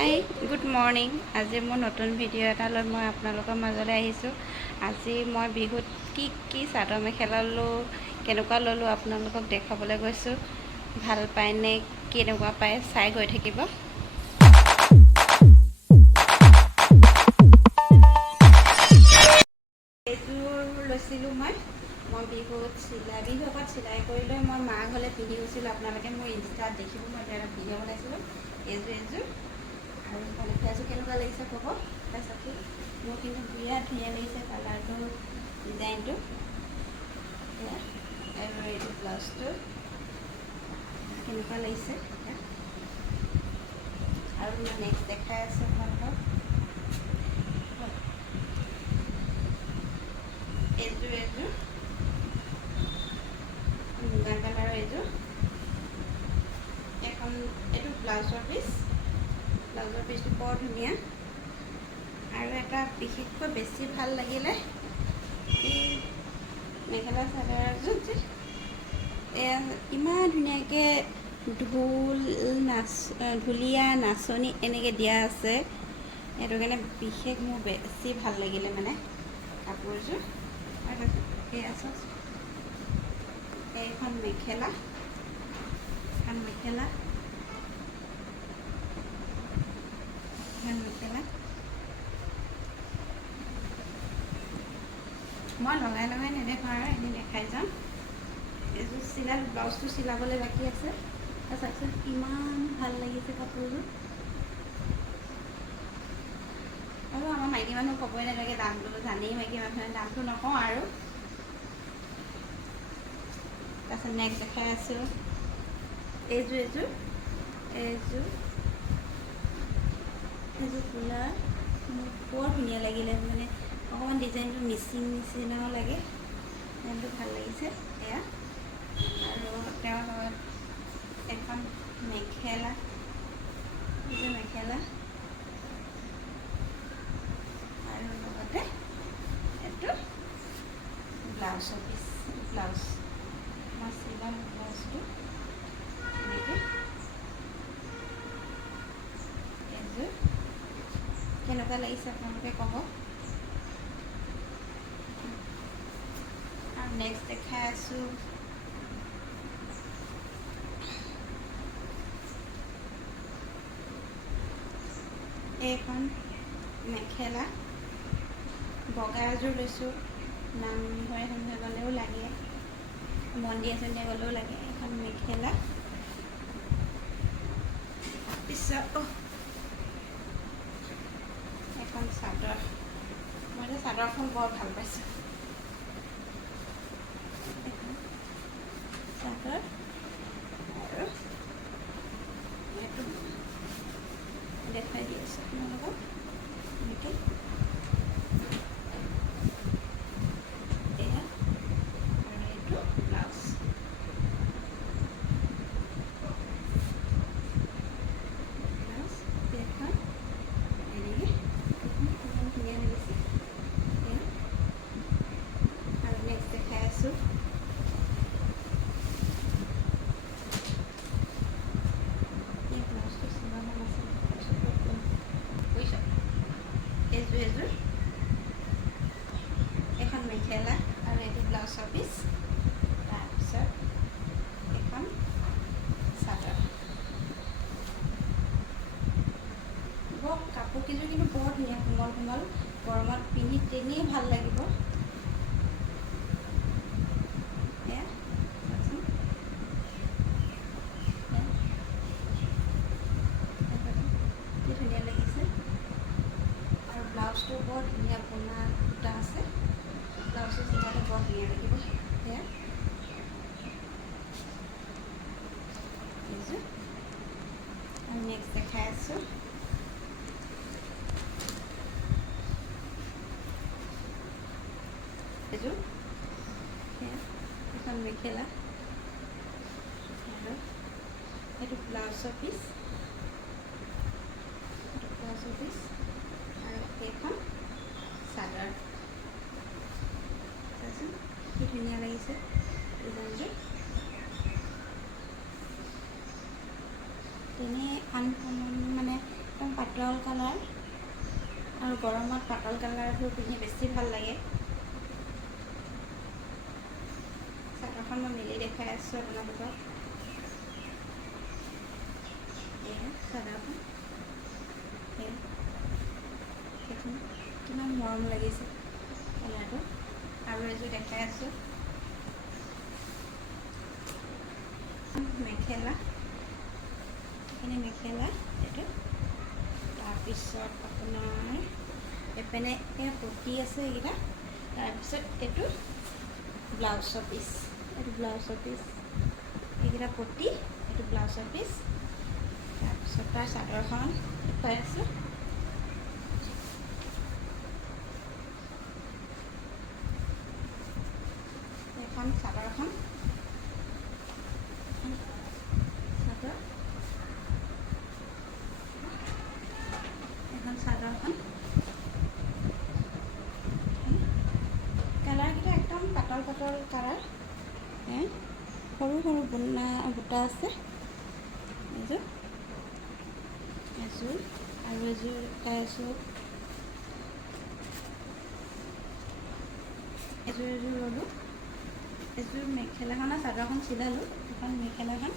Hi good morning. আজি মোৰ নতুন ভিডিঅ' এটা লৈ মই আপোনালোকৰ মাজলৈ আহিছোঁ। আজি মই বিহুত কি চাদৰ মেখেলা ল'লোঁ, কেনেকুৱা ল'লোঁ আপোনালোকক দেখাবলৈ গৈছোঁ। ভাল পায়নে কেনেকুৱা পায় চাই গৈ থাকিব। এইযোৰ লৈছিলোঁ মই বিহুত বিহু আগত চিলাই কৰি লৈ মই মাৰ ঘৰলৈ পিন্ধি গৈছিলোঁ। আপোনালোকে মোৰ ইনষ্টাত দেখিব, মই এটা ভিডিঅ' বনাইছিলোঁ। এইযোৰ আৰু মেখেলাযোৰ কেনেকুৱা লাগিছে ক'ব। তাৰপিছত মোৰ কিন্তু বিৰাট ধুনীয়া লাগিছে কালাৰটো, ডিজাইনটো। আৰু এইটো ব্লাউজটো কেনেকুৱা লাগিছে। আৰু মই নেক্সট দেখাই আছোঁ আপোনালোকক। এইযোৰ মুগা কালাৰৰ এইটো ব্লাউজৰ পিচটো বৰ ধুনীয়া। আৰু এটা বিশেষকৈ বেছি ভাল লাগিলে এই মেখেলা চাদৰযোৰ যে ইমান ধুনীয়াকৈ ঢুলীয়া নাচনী এনেকৈ দিয়া আছে। সেইটো কাৰণে বিশেষ মোৰ বেছি ভাল লাগিলে মানে কাপোৰযোৰ। আৰু এইখন মেখেলা মই লগাই নেদেখাওঁ আৰু এনেই দেখাই যাম। এইযোৰ ব্লাউজটো চিলাবলৈ বাকী আছে। চাওকচোন ইমান ভাল লাগিছে কাপোৰযোৰ। আৰু আমাৰ মাইকী মানুহ ক'বই নালাগে, দামটো জানেই মাইকী মানুহে, দামটো নকওঁ আৰু। তাৰপিছত নেক্সট দেখাই আছোঁ এইযোৰ ফুলাৰ মোৰ বৰ ধুনীয়া লাগিলে। মানে অকণমান ডিজাইনটো মিচিং নিচিনাও লাগে, ডিজাইনটো ভাল লাগিছে। এয়া আৰু তেওঁৰ লগত এখন মেখেলা আৰু লগতে এইটো ব্লাউজৰ পিচ। মই চিলাম ব্লাউজটো এনেকৈ। এইযোৰ কেনেকুৱা লাগিছে আপোনালোকে ক'ব। আৰু নেক্সট দেখাই আছোঁ এইখন মেখেলা বগা এযোৰ লৈছোঁ। নামঘৰে গ'লেও লাগে, মন্দিৰ এজনীয়ে গ'লেও লাগে এখন মেখেলা। পিছত এখন চাদৰ, মই চাদৰখন বৰ ভাল পাইছোঁ। চাদৰ আৰু এইটো দেখাই দি আছোঁ আপোনালোকক এনেকৈ। এয়া আৰু এইটো ব্লাউজ। এইখন এনেকৈ ইমান ধুনীয়া লাগিছে। আৰু নেক্সট দেখাই আছোঁ এই ব্লাউজটো চিলাব নাছিল বুজিছ। এইযোৰ এখন মেখেলা আৰু এইটো ব্লাউজৰ পিচ। তাৰপিছত এখন চাদৰ। কাপোৰকেইযোৰ কিন্তু বৰ ধুনীয়া, কোমল গৰমত পিন্ধি তেনেই ভাল লাগিব। এয়া চাওকচোন, কি ধুনীয়া লাগিছে। আৰু ব্লাউজটো বৰ ধুনীয়া বোনা সূতা আছে। ব্লাউজটো চিলালে বৰ ধুনীয়া লাগিব। সেয়া এইযোৰ। আৰু নেক্সট দেখাই আছোঁ এইযোৰ এখন মেখেলা আৰু এইটো ব্লাউজৰ পিচ আৰু এইখন চাদৰ। চাচোন কি ধুনীয়া লাগিছে ডিজাইনটো। তেনেই আনকমন মানে একদম পাতল কালাৰ আৰু গৰমত পাতল কালাৰবোৰ পিন্ধি বেছি ভাল লাগে। চাদৰখন মই মেলি দেখাই আছোঁ আপোনালোকক। এয়া চাদৰখন, সেইখন কিমান মৰম লাগিছে কালাৰটো। আৰু এযোৰ দেখাই আছোঁ, মেখেলা, এইখিনি মেখেলা এইটো। তাৰপিছত আপোনাৰ এইপিনে এয়া পটি আছে এইকেইটা। তাৰপিছত এইটো ব্লাউজৰ পিচ, এইটো ব্লাউজৰ পিচ, এইকেইটা পটি, এইটো ব্লাউজৰ পিচ। তাৰপিছত তাৰ চাদৰখন দেখুৱাই আছোঁ। এখন চাদৰখন, চাদৰ, এখন চাদৰখন। কালাৰকেইটা একদম পাতল পাতল কালাৰ, সৰু সৰু বুটা আছে। এযোৰ আৰু এযোৰ দেখাই আছোঁ। এযোৰ ল'লোঁ। এযোৰ মেখেলাখনৰ চাদৰখন চিলালোঁ, এখন মেখেলাখন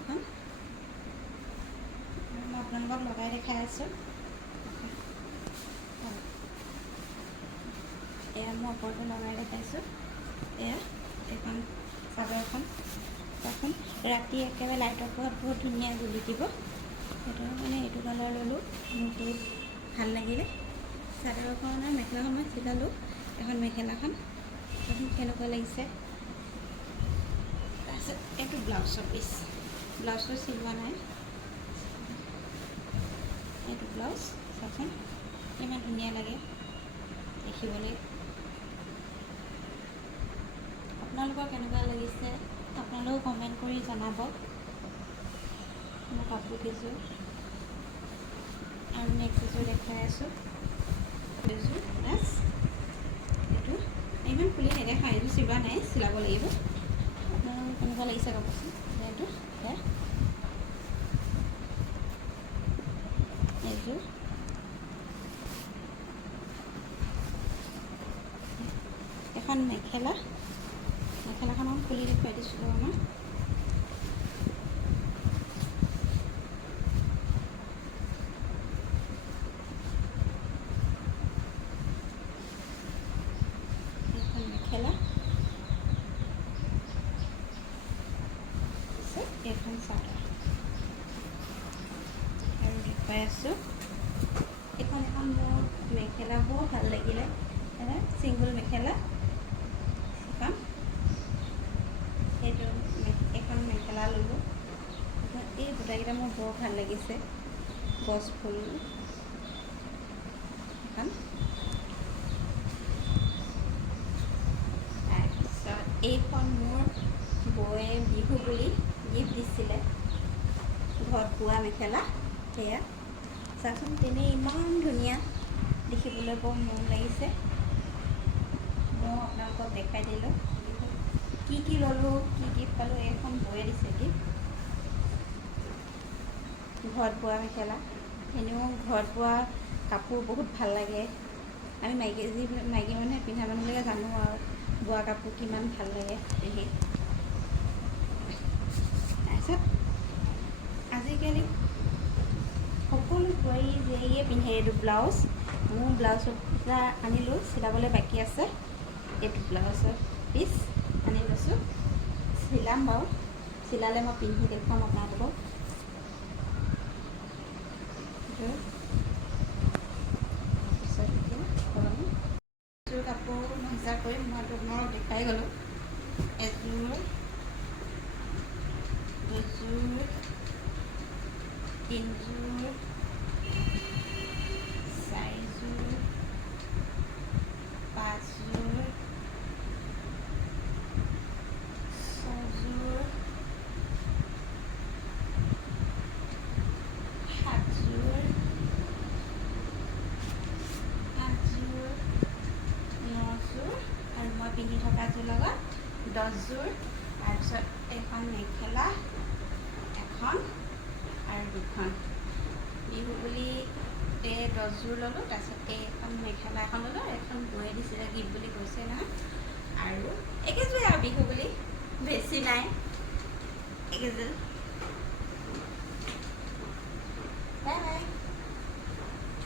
এখন। মই আপোনালোকক লগাই দেখাই আছোঁ। এয়া মই ওপৰতে লগাই দেখাইছোঁ। এয়া এইখন চাদৰখন, ৰাতি একেবাৰে লাইটৰ পোহৰত বহুত ধুনীয়া জিলিকিব। সেইটো মানে এইটো কালাৰ ল'লোঁ, মোৰ বহুত ভাল লাগিলে। চাদৰখনৰ মেখেলাখন মই চিলালোঁ, এখন মেখেলাখন কেনেকুৱা লাগিছে। তাৰপিছত এইটো ব্লাউজৰ পিচ, ব্লাউজটো চিলোৱা নাই। এইটো ব্লাউজ চাওকচোন ইমান ধুনীয়া লাগে দেখিবলৈ। আপোনালোকৰ কেনেকুৱা লাগিছে আপোনালোকেও কমেণ্ট কৰি জনাব। মোৰ কাপোৰ কেইযোৰ আৰু নেক্সট এযোৰ দেখাই আছোঁ। এযোৰ প্লাছ এইটো ইমান খুলি নেদেখাওঁ, এইযোৰ চিলোৱা নাই, চিলাব লাগিব। আপোনালোকৰ কেনেকুৱা লাগিছে কাপোৰযোৰ, এইটো এইযোৰ এখন মেখেলা, মেখেলাখনত খুলি দেখুৱাই দিছিলোঁ আমাৰ। এখন মেখেলা, এখন চাদৰ আৰু দেখুৱাই আছোঁ। এখন মোৰ মেখেলা বহুত ভাল লাগিলে, চিংগুল মেখেলা এখন। সেইটো এখন মেখেলা ল'লোঁ। এই বুটাকেইটা মোৰ বৰ ভাল লাগিছে, গছ ফুল এখন। তাৰপিছত এইখন মোৰ বৌয়ে বিহু বুলি গিফ্ট দিছিলে, ঘৰত বোৱা মেখেলা। সেয়া চাচোন, তেনেই ইমান ধুনীয়া দেখিবলৈ, বৰ মৰম লাগিছে। মই আপোনালোকক দেখাই দিলোঁ কি ল'লোঁ, কি গিফ্ট পালোঁ। এইখন বৌয়ে দিছে গিফ্ট, ঘৰত বোৱা মেখেলা। এনেও ঘৰত বোৱা কাপোৰ বহুত ভাল লাগে। আমি মাইকী মানুহে পিন্ধা মানুহলৈকে জানো আৰু বোৱা কাপোৰ কিমান ভাল লাগে পিন্ধি। তাৰপিছত আজিকালি সকলো বোৱাৰী জীয়াৰীয়ে পিন্ধে এইটো ব্লাউজ। মোৰ ব্লাউজ এটা আনিলোঁ, চিলাবলৈ বাকী আছে। এইটো ব্লাউজৰ পিচ আনি লৈছোঁ, চিলাম বাৰু। চিলালে মই পিন্ধি দেখুৱাম আপোনালোকক। এযোৰ কাপোৰ মই হিচাপ কৰি মই আপোনালোকক দেখাই গ'লোঁ। এযোৰ, দুযোৰ, তিনিযোৰ, চাৰিযোৰ, পাঁচযোৰ, ছযোৰ, সাতযোৰ, আঠযোৰ, নযোৰ আৰু মই পিন্ধি থকাযোৰ লগত 10যোৰ। তাৰপিছত এখন মেখেলা, এখন আৰু দুখন। বিহু বুলি এই 10যোৰ ল'লোঁ, তাৰপিছত এইখন মেখেলা এখন ল'লোঁ, এখন বৈয়ে দিছিলে গিফ্ট বুলি কৈছে নহয়, আৰু একেযোৰে আৰু বিহু বুলি বেছি নাই একেযোৰ।